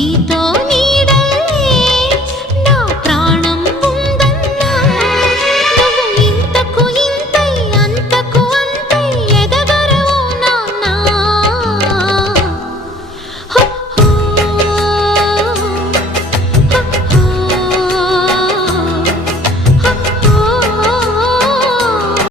bonito.